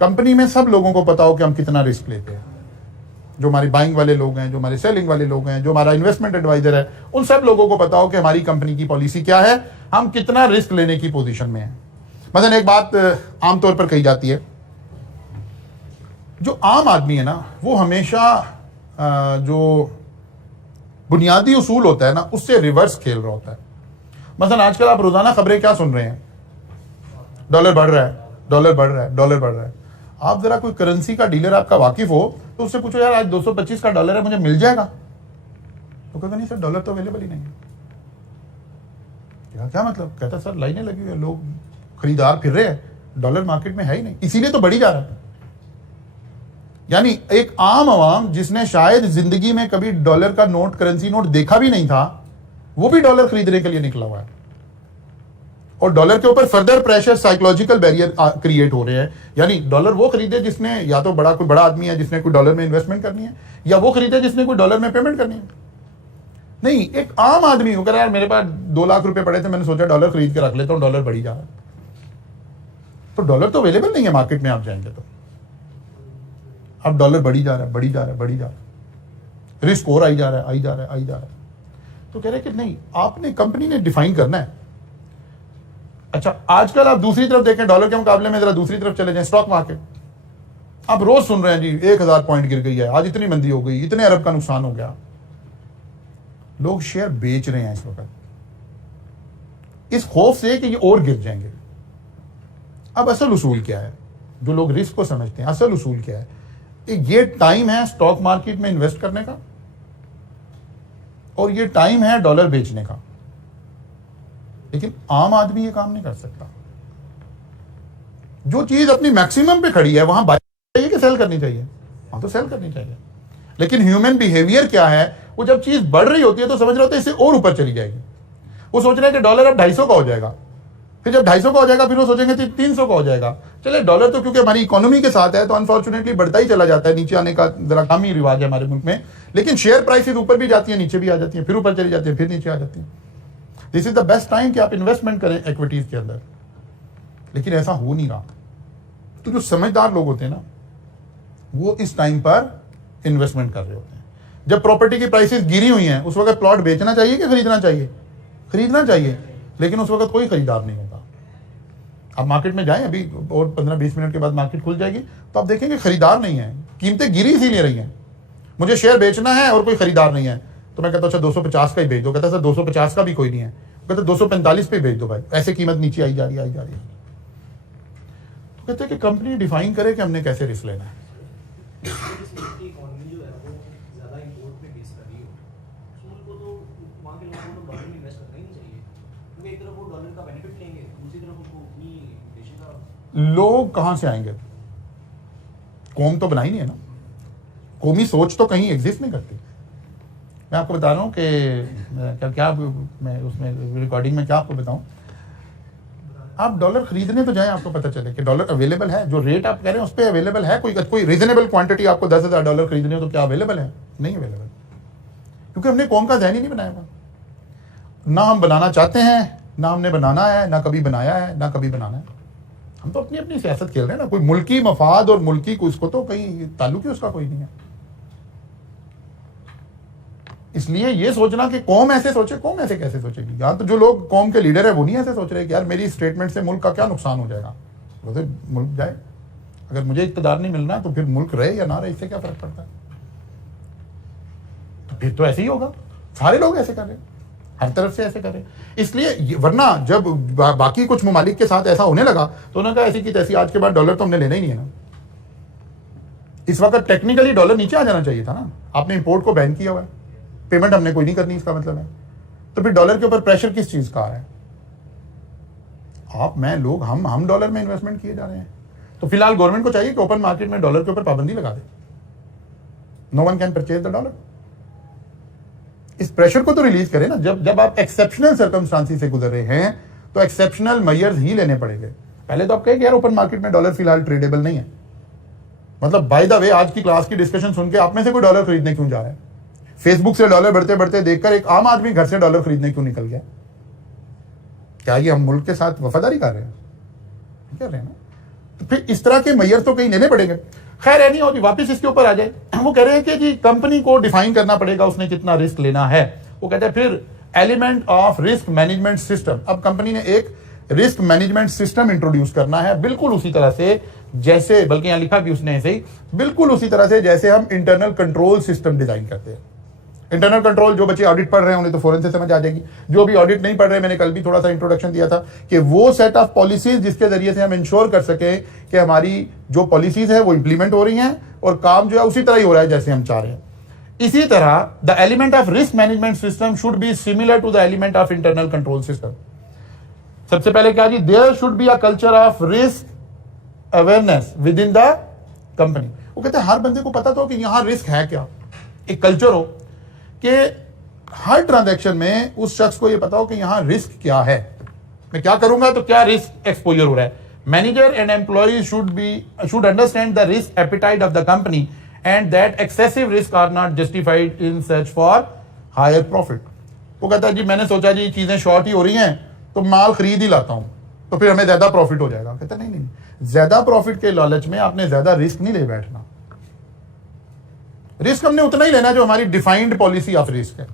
कंपनी में सब लोगों को पता हो कि हम कितना रिस्क लेते हैं। जो हमारी बाइंग वाले लोग हैं, जो हमारे सेलिंग वाले लोग हैं, जो हमारा इन्वेस्टमेंट एडवाइजर है, उन सब लोगों को पता हो कि हमारी कंपनी की पॉलिसी क्या है, हम कितना रिस्क लेने की पोजीशन में हैं। मसलन एक बात आमतौर पर कही जाती है, जो आम आदमी है ना, वो हमेशा जो बुनियादी उसूल होता है ना, उससे रिवर्स खेल रहा होता है। मसलन आजकल आप रोजाना खबरें क्या सुन रहे हैं? डॉलर बढ़ रहा है, डॉलर बढ़ रहा है, डॉलर बढ़ रहा है। आप जरा कोई करेंसी का डीलर आपका वाकिफ हो तो उससे पूछो यार आज 225 का डॉलर है, मुझे मिल जाएगा? तो कहता नहीं सर डॉलर तो अवेलेबल ही नहीं है। क्या मतलब? कहता सर लाइनें लगी हुई है, लोग खरीदार फिर रहे हैं, डॉलर मार्केट में है ही नहीं, इसीलिए तो बढ़ी जा रहा है। यानी एक आम आवाम जिसने शायद जिंदगी में कभी डॉलर का नोट, करेंसी नोट देखा भी नहीं था, वो भी डॉलर खरीदने के लिए निकला हुआ है। और डॉलर के ऊपर further pressure, psychological barrier create हो रहे हैं। यानी डॉलर वो खरीदे जिसने, या तो कोई बड़ा आदमी है जिसने कोई डॉलर में इन्वेस्टमेंट करनी है, या वो खरीदे जिसने कोई डॉलर में पेमेंट करनी है। नहीं, एक आम आदमी होकर यार मेरे पास 2 लाख रुपए पड़े थे, मैंने सोचा डॉलर खरीद के रख लेता हूं, डॉलर बढ़ी जा रहा है। तो डॉलर तो अवेलेबल नहीं है मार्केट में, आप जाएंगे तो अब डॉलर बढ़ी जा रहा है, बढ़ी जा रहा है, बढ़ी जा रहा है, रिस्क और आई जा रहा है, आई जा रहा है, आई जा रहा है। तो कह रहे कि नहीं, आपने, कंपनी ने डिफाइन करना है। अच्छा, आजकल आप दूसरी तरफ देखें, डॉलर के मुकाबले में जरा दूसरी तरफ चले जाएं, स्टॉक मार्केट। आप रोज सुन रहे हैं जी 1000 पॉइंट गिर गई है, आज इतनी मंदी हो गई, इतने अरब का नुकसान हो गया। लोग शेयर बेच रहे हैं इस वक्त, इस खौफ से कि ये और गिर जाएंगे। अब असल उसूल क्या है? जो लोग रिस्क को समझते हैं, असल उसूल क्या है? ये टाइम है स्टॉक मार्केट में इन्वेस्ट करने का, और ये टाइम है डॉलर बेचने का। लेकिन आम आदमी ये काम नहीं कर सकता। जो चीज अपनी मैक्सिमम पे खड़ी है वहां बाय चाहिए कि सेल करनी चाहिए? वहां तो सेल करनी चाहिए। लेकिन ह्यूमन बिहेवियर क्या है? वो जब चीज बढ़ रही होती है तो समझ रहे होते हैं इससे और ऊपर चली जाएगी। वो सोच रहे हैं कि डॉलर अब 250 का हो जाएगा, फिर जब 250 का हो जाएगा फिर वो सोचेंगे 300 का हो जाएगा। चले, डॉलर तो क्योंकि हमारी इकोनॉमी के साथ है तो अनफॉर्चुनेटली बढ़ता ही चला जाता है, नीचे आने का जरा कम ही रिवाज है हमारे मुल्क में। लेकिन शेयर प्राइसेस ऊपर भी जाती है, नीचे भी आ जाती है, फिर ऊपर चली जाती है, फिर नीचे आ जाती है। This is the best time कि आप इन्वेस्टमेंट करें इक्विटीज के अंदर, लेकिन ऐसा हो नहीं रहा। तो जो समझदार लोग होते हैं ना, वो इस टाइम पर इन्वेस्टमेंट कर रहे होते हैं। जब प्रॉपर्टी की प्राइसेस गिरी हुई हैं उस वक्त प्लॉट बेचना चाहिए कि खरीदना चाहिए? खरीदना चाहिए, लेकिन उस वक्त कोई खरीदार नहीं होगा। आप मार्केट में जाएं, अभी और 15-20 मिनट के बाद मार्केट खुल जाएगी तो आप देखेंगे खरीदार नहीं है, कीमतें गिरी इसीलिए रही हैं। मुझे शेयर बेचना है और कोई खरीदार नहीं है, तो मैं कहता हूँ अच्छा 250 का ही बेच दो। कहता है सर 250 का भी कोई नहीं है। कहते 245 पे बेच दो भाई, ऐसे कीमत नीचे आई जा रही है, आई जा रही है। तो कहते हैं कि कंपनी डिफाइन करे कि हमने कैसे रिस्क लेना है। क्योंकि एक तरफ वो डॉलर का बेनिफिट लेंगे, दूसरी तरफ उनको अपनी देश का लोग कहाँ से आएंगे? कौम तो बनाई नहीं है ना, कौमी सोच तो कहीं एग्जिस्ट नहीं करती। मैं आपको बता रहा हूँ कि क्या मैं उसमें रिकॉर्डिंग में क्या आपको बताऊँ, आप डॉलर खरीदने तो जाएं, आपको पता चले कि डॉलर अवेलेबल है, जो रेट आप कह रहे हैं उस पर अवेलेबल है, कोई रीजनेबल क्वांटिटी आपको 10,000 डॉलर खरीदने हो तो क्या अवेलेबल है? नहीं अवेलेबल, क्योंकि हमने कौम का ज़हन ही नहीं बनाया हुआ, ना हम बनाना चाहते हैं, ना हमने बनाना है, ना कभी बनाया है, ना कभी बनाना है। हम तो अपनी अपनी सियासत खेल रहे हैं ना, कोई मुल्की मफाद और मुल्की को उसको तो कहीं ताल्लुक ही उसका कोई नहीं है। इसलिए ये सोचना कि कौम ऐसे सोचे, कौम ऐसे कैसे सोचेगी? यहाँ तो जो लोग कौम के लीडर है वो नहीं ऐसे सोच रहे कि यार मेरी स्टेटमेंट से मुल्क का क्या नुकसान हो जाएगा, वैसे मुल्क जाए, अगर मुझे इक़्तिदार नहीं मिलना तो फिर मुल्क रहे या ना रहे, इससे क्या फर्क पड़ता है? तो फिर तो ऐसे ही होगा, सारे लोग ऐसे कर रहे हैं, हर तरफ से ऐसे कर रहे हैं। इसलिए वरना जब बाकी कुछ ममालिक के साथ ऐसा होने लगा तो उन्होंने कहा ऐसी की तैसी, आज के बाद डॉलर तो हमने लेना ही नहीं है ना। इस वक्त टेक्निकली डॉलर नीचे आ जाना चाहिए था ना, आपने इंपोर्ट को बैन किया हुआ है, पेमेंट हमने कोई नहीं करनी, इसका मतलब है। तो फिर डॉलर के ऊपर प्रेशर किस चीज का आ रहा है? आप, मैं, लोग, हम डॉलर में इन्वेस्टमेंट किए जा रहे हैं। तो फिलहाल गवर्नमेंट को चाहिए कि ओपन मार्केट में डॉलर के ऊपर पाबंदी लगा दे, no one can purchase the dollar. इस प्रेशर को तो रिलीज करें ना। जब आप एक्सेप्शनल सर्कमस्टांसिस से गुजर रहे हैं तो एक्सेप्शनल मेजर्स ही लेने पड़ेंगे। पहले तो आप कहें कि यार ओपन मार्केट में डॉलर फिलहाल ट्रेडेबल नहीं है, मतलब बाय द वे आज की क्लास की डिस्कशन सुन के आप में से कोई डॉलर खरीदने क्यों जा रहा है? फेसबुक से डॉलर बढ़ते बढ़ते देखकर एक आम आदमी घर से डॉलर खरीदने क्यों निकल गया? क्या ये हम मुल्क के साथ वफादारी कर रहे हैं? कर रहे हैं ना। तो फिर इस तरह के मेजर तो कहीं लेने पड़ेंगे। खैर है नहीं होती, वापस इसके ऊपर आ जाए। वो कह रहे हैं कि जी कंपनी को डिफाइन करना पड़ेगा उसने कितना रिस्क लेना है। वो कहते हैं फिर element of risk management system. अब कंपनी ने एक रिस्क मैनेजमेंट सिस्टम इंट्रोड्यूस करना है, बिल्कुल उसी तरह से जैसे, बल्कि यहां लिखा भी उसने ऐसे ही, बिल्कुल उसी तरह से जैसे हम इंटरनल कंट्रोल सिस्टम डिजाइन करते हैं। इंटरनल कंट्रोल, जो बच्चे ऑडिट पढ़ रहे हैं उन्हें तो फौरन से समझ आ जाएगी, जो भी ऑडिट नहीं पढ़ रहे, मैंने कल भी थोड़ा सा इंट्रोडक्शन दिया था कि वो सेट ऑफ पॉलिसीज जिसके जरिए से हम इंश्योर कर सके कि हमारी जो पॉलिसीज है वो इंप्लीमेंट हो रही हैं और काम जो है उसी तरह ही हो रहा है जैसे हम चाह रहे हैं। इसी तरह the element of risk management system should be similar to the element of internal control system. सबसे पहले क्या जी, there should be a culture of risk awareness within the company. वो कहते हैं हर बंदे को पता तो कि यहां रिस्क है क्या, एक कल्चर हो कि हर ट्रांजैक्शन में उस शख्स को यह पता हो कि यहां रिस्क क्या है, मैं क्या करूंगा तो क्या रिस्क एक्सपोजर हो रहा है। Manager and employees should understand the risk appetite of the company and that excessive risk are not justified in search for higher profit. वो कहता है जी मैंने सोचा जी चीजें शॉर्ट ही हो रही हैं तो माल खरीद ही लाता हूं तो फिर हमें ज्यादा प्रॉफिट हो जाएगा। कहता नहीं, ज्यादा प्रॉफिट के लालच में आपने ज्यादा रिस्क नहीं ले बैठना। रिस्क हमने उतना ही लेना जो हमारी डिफाइंड पॉलिसी ऑफ रिस्क है।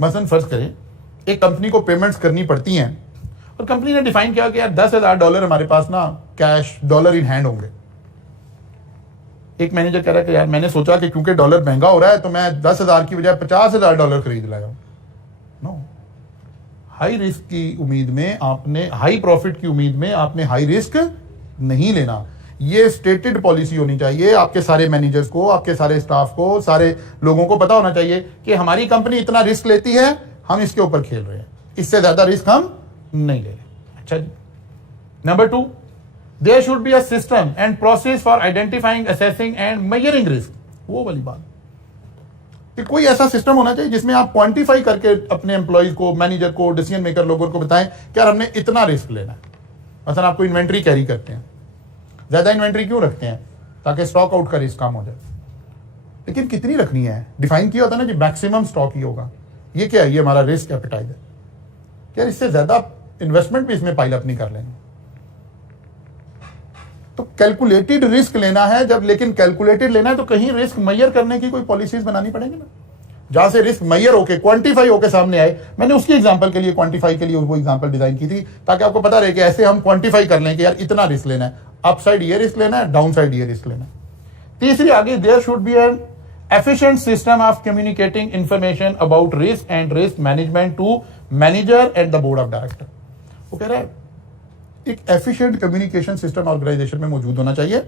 मसलन फर्ज करें एक कंपनी को पेमेंट्स करनी पड़ती हैं और कंपनी ने डिफाइन किया कि यार $10,000 हमारे पास ना कैश डॉलर इन हैंड होंगे। एक मैनेजर कह रहा है कि यार मैंने सोचा कि क्योंकि डॉलर महंगा हो रहा है तो मैं 10,000 की बजाय $50,000 खरीद लाया हूं। नो, हाई रिस्क की उम्मीद में आपने, हाई प्रॉफिट की उम्मीद में आपने हाई रिस्क नहीं लेना। ये स्टेटेड पॉलिसी होनी चाहिए। आपके सारे मैनेजर्स को, आपके सारे स्टाफ को, सारे लोगों को पता होना चाहिए कि हमारी कंपनी इतना रिस्क लेती है, हम इसके ऊपर खेल रहे हैं, इससे ज्यादा रिस्क हम नहीं ले रहे। अच्छा जी, number 2, there should be a system and process for identifying, assessing and measuring risk. वो वाली बात कि कोई ऐसा सिस्टम होना चाहिए जिसमें आप क्वांटिफाई करके अपने एम्प्लॉइज को, मैनेजर को, डिसीजन मेकर लोगों को बताएं कि यार हमने इतना रिस्क लेना है। मतलब आपको इन्वेंट्री कैरी करते हैं, ज्यादा इन्वेंट्री क्यों रखते हैं? ताकि स्टॉक आउट का रिस्क कम हो जाए। लेकिन कितनी रखनी है डिफाइन किया होता है ना, कि मैक्सिमम स्टॉक ही होगा। ये क्या है? ये हमारा रिस्क एपेटाइट है। यार इससे ज्यादा इन्वेस्टमेंट भी इसमें पाइल अप नहीं कर लेंगे। तो कैलकुलेटेड रिस्क लेना है जब, लेकिन कैलकुलेटेड लेना है तो कहीं रिस्क मेजर करने की कोई पॉलिसीज बनानी पड़ेगी ना, जहां से रिस्क मेजर होके, क्वांटिफाई होके सामने आए। मैंने उसकी एग्जांपल के लिए, क्वांटिफाई के लिए वो एग्जांपल डिजाइन की थी ताकि आपको पता रहे कि ऐसे हम क्वांटिफाई कर लें कि यार इतना रिस्क लेना है, अपसाइड ये रिस्क लेना है, डाउन साइड ये रिस्क लेना है। तीसरी आगे, there should be an efficient system of communicating information about risk and risk management to manager and the board of director. वो कह रहा है एक एफिशिएंट कम्युनिकेशन सिस्टम ऑर्गेनाइजेशन में मौजूद होना चाहिए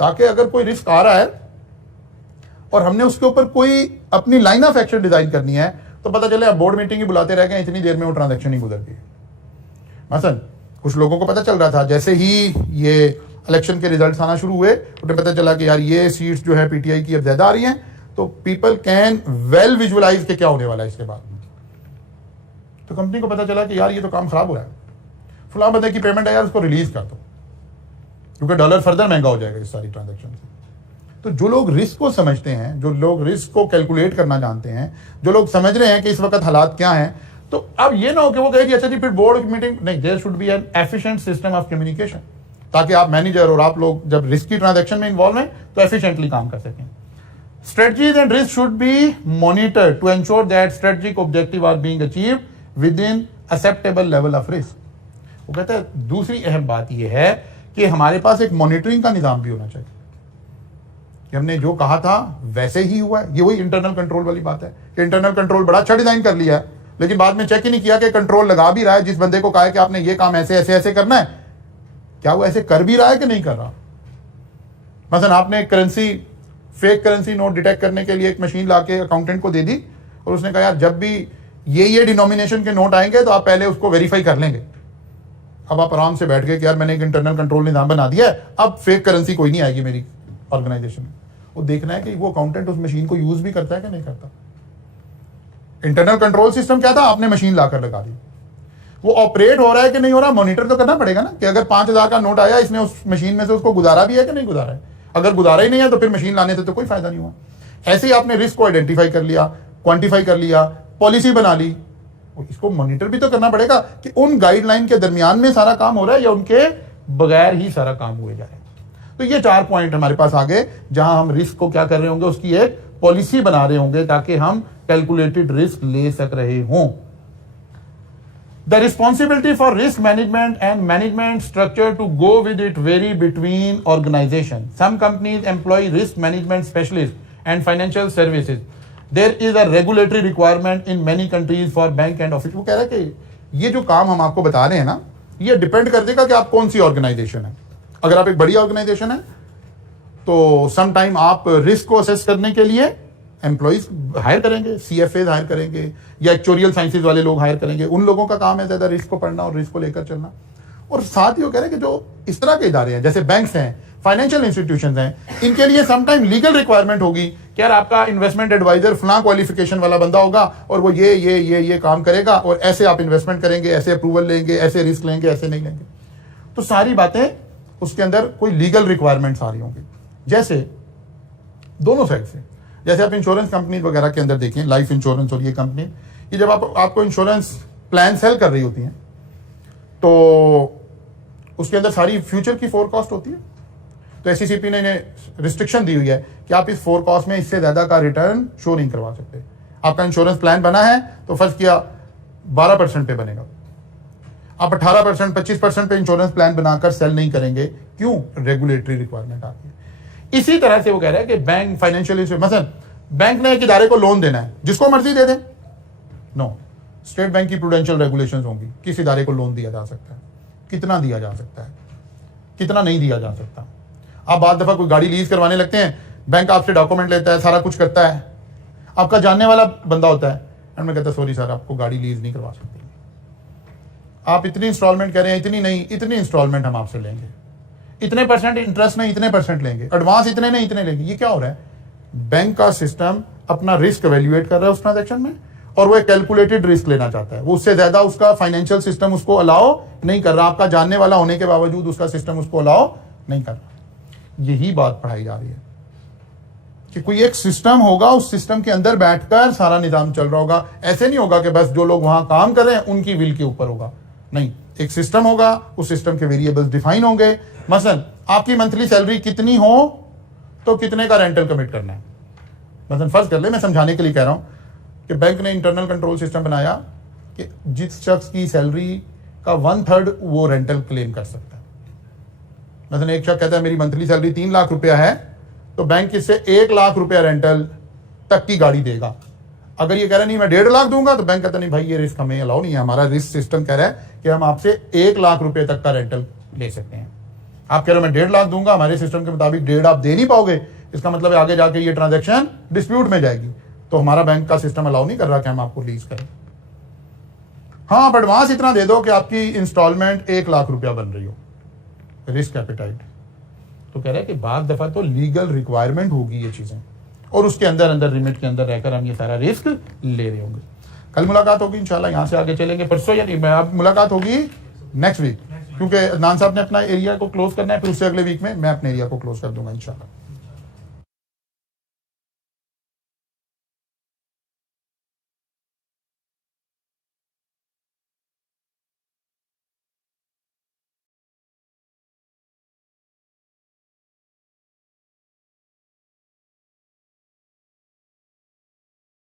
ताकि अगर कोई रिस्क आ रहा है और हमने उसके ऊपर कोई अपनी लाइन ऑफ एक्शन डिजाइन करनी है तो पता चले आप बोर्ड मीटिंग ही बुलाते रह गए, इतनी देर में वो ट्रांजैक्शन ही गुजर गई। मसलन कुछ लोगों को पता चल रहा था जैसे ही ये इलेक्शन के रिजल्ट्स आना शुरू हुए, उन्हें पता चला कि यार ये सीट्स जो है पीटीआई की अब ज्यादा आ रही हैं, तो पीपल कैन वेल विजुअलाइज के क्या होने वाला है इसके बाद। तो कंपनी को पता चला कि यार ये तो काम खराब हो रहा है, फलां बंदे की पेमेंट है यार उसको रिलीज कर दो, क्योंकि डॉलर फर्दर महंगा हो जाएगा इस सारी ट्रांजेक्शन से। तो जो लोग रिस्क को समझते हैं, जो लोग रिस्क को कैलकुलेट करना जानते हैं, जो लोग समझ रहे हैं कि इस वक्त हालात क्या हैं, तो अब ये ना हो कि वो कहे कि अच्छा जी फिर बोर्ड मीटिंग नहीं, there should be an efficient system of communication, ताकि आप मैनेजर और आप लोग जब रिस्की ट्रांजैक्शन में इन्वॉल्व हैं तो एफिशिएंटली काम कर सकें। Strategies and risks should be monitored to ensure that strategic objectives are being achieved within acceptable level of risk. वो कहता है दूसरी अहम बात यह है कि हमारे पास एक मॉनिटरिंग का निजाम भी होना चाहिए कि हमने जो कहा था वैसे ही हुआ है। ये वही इंटरनल कंट्रोल वाली बात है कि इंटरनल कंट्रोल बड़ा अच्छा डिजाइन कर लिया है, लेकिन बाद में चेक ही नहीं किया कि कंट्रोल लगा भी रहा है, जिस बंदे को कहा है कि आपने ये काम ऐसे ऐसे ऐसे करना है, क्या वो ऐसे कर भी रहा है कि नहीं कर रहा। मसलन आपने currency, fake currency note detect करने के लिए एक मशीन लाके अकाउंटेंट को दे दी और उसने कहा यार जब भी ये डिनोमिनेशन के नोट आएंगे तो आप पहले उसको वेरीफाई कर लेंगे। अब आप आराम से बैठ गए कि यार मैंने एक इंटरनल कंट्रोल निजाम बना दिया है, अब फेक करेंसी कोई नहीं आएगी मेरी ऑर्गेनाइजेशन में। वो देखना है कि वो अकाउंटेंट उस मशीन को यूज भी करता है कि नहीं करता। इंटरनल कंट्रोल सिस्टम क्या था, आपने मशीन लाकर लगा दी, वो ऑपरेट हो रहा है कि नहीं हो रहा, मॉनिटर तो करना पड़ेगा ना कि अगर 5,000 का नोट आया, इसने उस मशीन में से उसको गुजारा भी है कि नहीं गुजारा है। अगर गुजारा ही नहीं है तो फिर मशीन लाने से तो कोई फायदा नहीं हुआ। ऐसे ही आपने रिस्क को आइडेंटिफाई कर लिया, क्वांटिफाई कर लिया, पॉलिसी बना ली, इसको मॉनिटर भी तो करना पड़ेगा कि उन गाइडलाइन के दरमियान में सारा काम हो रहा है या उनके बगैर ही सारा काम हुए जा रहा है। तो ये 4 पॉइंट हमारे पास आगे, जहां हम रिस्क को क्या कर रहे होंगे, उसकी एक पॉलिसी बना रहे होंगे ताकि हम कैलकुलेटेड रिस्क ले सक रहे हों। The responsibility for risk management and management structure to go with it vary between organizations. Some companies employ risk management specialists and financial services. There is a regulatory requirement in many countries for bank and office. वो कह रहा है कि ये जो काम हम आपको बता रहे हैं ना, ये डिपेंड कर देगा कि आप कौन सी ऑर्गेनाइजेशन है। अगर आप एक बड़ी ऑर्गेनाइजेशन है तो सम टाइम आप रिस्क को असेस करने के लिए एम्प्लॉइज हायर करेंगे, CFAs हायर करेंगे या एक्चुरियल साइंसेज वाले लोग हायर करेंगे। उन लोगों का काम है ज्यादा रिस्क को पढ़ना और रिस्क को लेकर चलना। और साथ ही वो कह रहे हैं कि जो इस तरह के इदारे हैं जैसे बैंक्स हैं, फाइनेंशियल इंस्टीट्यूशंस हैं, इनके लिए सम टाइम लीगल रिक्वायरमेंट होगी कि यार आपका इन्वेस्टमेंट एडवाइजर फलां क्वालिफिकेशन वाला बंदा होगा और वो ये काम करेगा और ऐसे आप इन्वेस्टमेंट करेंगे, ऐसे अप्रूवल लेंगे, ऐसे रिस्क लेंगे, ऐसे नहीं लेंगे। तो सारी बातें उसके अंदर कोई लीगल रिक्वायरमेंट्स आ रही होंगी। जैसे दोनों साइड से, जैसे आप इंश्योरेंस कंपनी वगैरह के अंदर देखें, लाइफ इंश्योरेंस और ये कंपनी, ये जब आपको इंश्योरेंस प्लान सेल कर रही होती हैं तो उसके अंदर सारी फ्यूचर की फोरकास्ट होती है। तो SECP ने इन्हें रिस्ट्रिक्शन दी हुई है कि आप इस फोरकास्ट में इससे ज्यादा का रिटर्न शो नहीं करवा सकते। आपका इंश्योरेंस प्लान बना है तो फर्ज किया 12% पे बनेगा, आप 18%, 25% पे इंश्योरेंस प्लान बनाकर सेल नहीं करेंगे। क्यों? रेगुलेटरी रिक्वायरमेंट आती है। इसी तरह से वो कह रहा है कि बैंक, फाइनेंशियल मतलब बैंक ने एक इदारे को लोन देना है, जिसको मर्जी दे दे, नो, स्टेट बैंक की प्रूडेंशियल रेगुलेशंस होंगी, किस इदारे को लोन दिया जा सकता है, कितना दिया जा सकता है, कितना नहीं दिया जा सकता। आप बाद दफा कोई गाड़ी लीज करवाने लगते हैं, बैंक आपसे डॉक्यूमेंट लेता है, सारा कुछ करता है, आपका जानने वाला बंदा होता है एंड में कहता है सॉरी सर आपको गाड़ी लीज नहीं करवा सकते, आप इतनी इंस्टॉलमेंट कह रहे हैं, इतनी नहीं, इतनी इंस्टॉलमेंट हम आपसे लेंगे, इतने % इंटरेस्ट नहीं, इतने % लेंगे, एडवांस इतने नहीं, इतने लेंगे। ये क्या हो रहा है? बैंक का सिस्टम अपना रिस्क एवेल्युएट कर रहा है उस ट्रांजैक्शन में और वो एक कैलकुलेटेड रिस्क लेना चाहता है। वो उससे ज्यादा उसका फाइनेंशियल सिस्टम उसको अलाउ नहीं कर रहा, आपका जानने वाला होने के बावजूद उसका सिस्टम उसको अलाउ नहीं कर रहा। यही बात पढ़ाई जा रही है कि कोई एक सिस्टम होगा, उस सिस्टम के अंदर बैठकर सारा निजाम चल रहा होगा। ऐसे नहीं होगा कि बस जो लोग वहां काम कर रहे हैं उनकी विल के ऊपर होगा, नहीं, एक सिस्टम होगा, उस सिस्टम के वेरिएबल्स डिफाइन होंगे। मसलन आपकी मंथली सैलरी कितनी हो तो कितने का रेंटल कमिट करना है। मसलन फर्ज कर ले, मैं समझाने के लिए कह रहा हूं कि बैंक ने इंटरनल कंट्रोल सिस्टम बनाया कि जिस शख्स की सैलरी का 1/3 वो रेंटल क्लेम कर सकता है। मसलन एक शख्स कहता है मेरी मंथली सैलरी 3 लाख रुपया है, तो बैंक इससे 1 लाख रुपया रेंटल तक की गाड़ी देगा। अगर ये कह रहा है नहीं मैं 1.5 लाख दूंगा, तो बैंक कहता नहीं भाई ये रिस्क हमें अलाउ नहीं है, हमारा रिस्क सिस्टम कह रहा है कि हम आपसे 1 लाख रुपए तक का रेंटल ले सकते हैं। आप कह रहे हो मैं 1.5 लाख दूंगा, हमारे सिस्टम के मुताबिक 1.5 आप दे नहीं पाओगे, इसका मतलब है आगे जाके ये ट्रांजैक्शन डिस्प्यूट में जाएगी, तो हमारा बैंक का सिस्टम अलाउ नहीं कर रहा कि हम आपको लीज करें। हाँ, आप एडवांस इतना दे दो कि आपकी इंस्टॉलमेंट 1 लाख रुपया बन रही हो, रिस्क एपेटाइट। तो कह रहा है कि बाद दफा तो लीगल रिक्वायरमेंट होगी ये चीजें, और उसके अंदर अंदर लिमिट के अंदर रहकर हम ये सारा रिस्क ले रहे होंगे। कल मुलाकात होगी इंशाल्लाह, यहाँ से आगे चलेंगे। परसों या नहीं, अब मुलाकात होगी नेक्स्ट वीक, क्योंकि अदनान साहब ने अपना एरिया को क्लोज करना है, फिर उससे अगले वीक में मैं अपने एरिया को क्लोज कर दूंगा इंशाल्लाह।